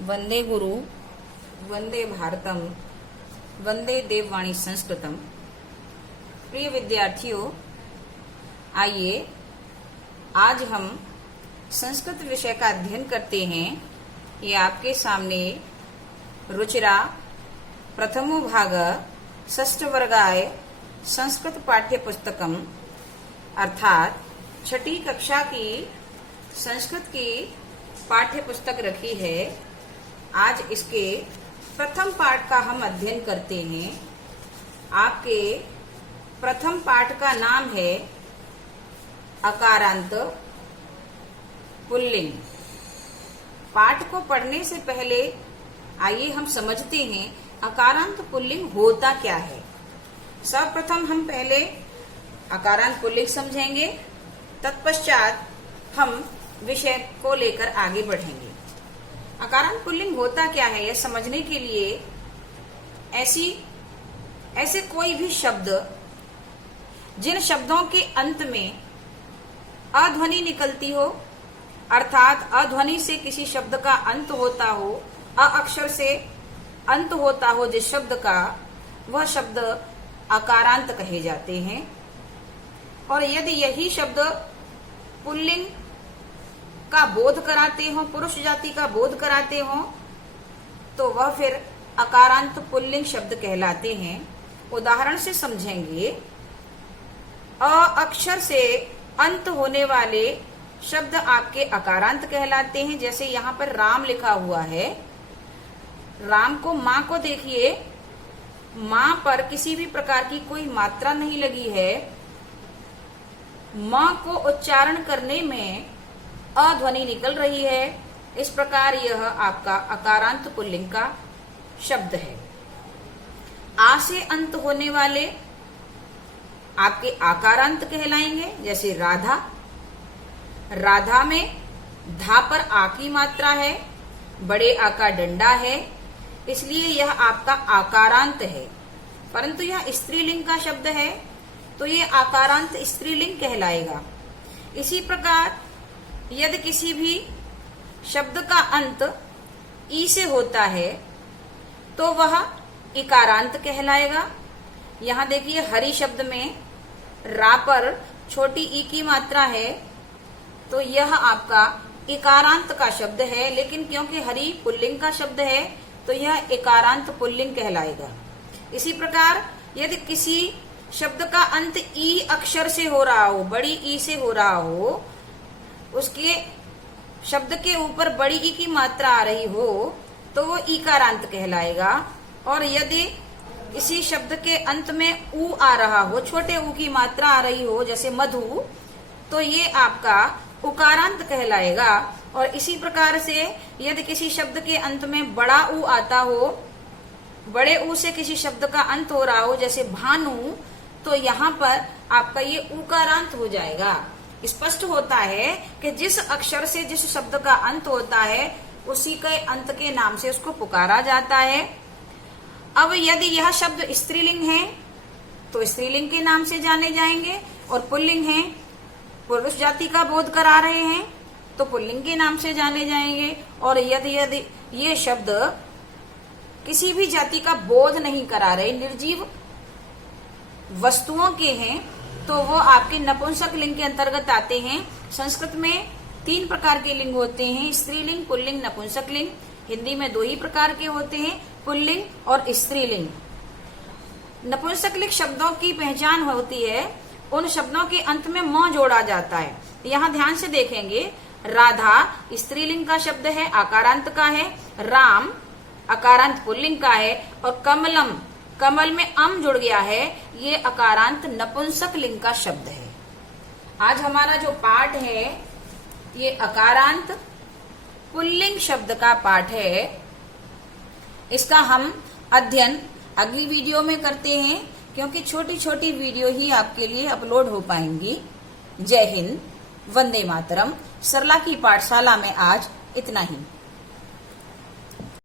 वंदे गुरु वंदे भारतम वंदे देववाणी संस्कृतम। प्रिय विद्यार्थियों, आइए आज हम संस्कृत विषय का अध्ययन करते हैं। ये आपके सामने रुचिरा प्रथमो भाग षष्ठ वर्गाय संस्कृत पाठ्य पुस्तकम अर्थात छठी कक्षा की संस्कृत की पाठ्य पुस्तक रखी है। आज इसके प्रथम पाठ का हम अध्ययन करते हैं। आपके प्रथम पाठ का नाम है अकारांत पुल्लिंग। पाठ को पढ़ने से पहले आइए हम समझते हैं अकारांत पुल्लिंग होता क्या है। सर्वप्रथम हम पहले अकारांत पुल्लिंग समझेंगे, तत्पश्चात हम विषय को लेकर आगे बढ़ेंगे। अकारांत पुल्लिंग होता क्या है यह समझने के लिए ऐसे कोई भी शब्द जिन शब्दों के अंत में अध्वनि निकलती हो, अर्थात अध्वनि से किसी शब्द का अंत होता हो, अ अक्षर से अंत होता हो जिस शब्द का, वह शब्द अकारांत कहे जाते हैं। और यदि यही शब्द पुल्लिंग का बोध कराते हो, पुरुष जाति का बोध कराते हो, तो वह फिर अकारांत पुल्लिंग शब्द कहलाते हैं। उदाहरण से समझेंगे। अ अक्षर से अंत होने वाले शब्द आपके अकारांत कहलाते हैं। जैसे यहाँ पर राम लिखा हुआ है, राम को माँ को देखिए, माँ पर किसी भी प्रकार की कोई मात्रा नहीं लगी है। माँ को उच्चारण करने में अध्वनि निकल रही है। इस प्रकार यह आपका अकारांत पुल्लिंग का शब्द है। आ से अंत होने वाले आपके आकारांत कहलाएंगे। जैसे राधा, राधा में धा पर आ की मात्रा है, बड़े आ का डंडा है, इसलिए यह आपका आकारांत है। परंतु यह स्त्रीलिंग का शब्द है तो यह आकारांत स्त्रीलिंग कहलाएगा। इसी प्रकार यदि किसी भी शब्द का अंत ई से होता है तो वह इकारांत कहलाएगा। यहाँ देखिए हरि शब्द में रा पर छोटी ई की मात्रा है तो यह आपका इकारांत का शब्द है। लेकिन क्योंकि हरि पुल्लिंग का शब्द है तो यह इकारांत पुल्लिंग कहलाएगा। इसी प्रकार यदि किसी शब्द का अंत ई अक्षर से हो रहा हो, बड़ी ई से हो रहा हो, उसके शब्द के ऊपर बड़ी ई की मात्रा आ रही हो तो वो ईकारांत कहलाएगा। और यदि इसी शब्द के अंत में ऊ आ रहा हो, छोटे ऊ की मात्रा आ रही हो, जैसे मधु, तो ये आपका उकारांत कहलाएगा। और इसी प्रकार से यदि किसी शब्द के अंत में बड़ा ऊ आता हो, बड़े ऊ से किसी शब्द का अंत हो रहा हो, जैसे भानु, तो यहाँ पर आपका ये उकारांत हो जाएगा। स्पष्ट होता है कि जिस अक्षर से जिस शब्द का अंत होता है उसी के अंत के नाम से उसको पुकारा जाता है। अब यदि यह शब्द स्त्रीलिंग है तो स्त्रीलिंग के नाम से जाने जाएंगे, और पुल्लिंग है, पुरुष जाति का बोध करा रहे हैं तो पुल्लिंग के नाम से जाने जाएंगे। और यदि ये शब्द किसी भी जाति का बोध नहीं करा रहे, निर्जीव वस्तुओं के हैं, तो वो आपके नपुंसक लिंग के अंतर्गत आते हैं। संस्कृत में 3 प्रकार के लिंग होते हैं, स्त्रीलिंग, पुल्लिंग, नपुंसक लिंग। हिंदी में 2 ही प्रकार के होते हैं, पुल्लिंग और स्त्रीलिंग। नपुंसक लिंग शब्दों की पहचान होती है, उन शब्दों के अंत में म जोड़ा जाता है। यहाँ ध्यान से देखेंगे, राधा स्त्रीलिंग का शब्द है, आकारांत का है। राम अकारांत पुल्लिंग का है। और कमलम, कमल में अम जुड़ गया है, ये अकारांत नपुंसक लिंग का शब्द है। आज हमारा जो पाठ है ये अकारांत पुल्लिंग शब्द का पाठ है। इसका हम अध्ययन अगली वीडियो में करते हैं, क्योंकि छोटी छोटी वीडियो ही आपके लिए अपलोड हो पाएंगी। जय हिंद, वंदे मातरम। सरला की पाठशाला में आज इतना ही।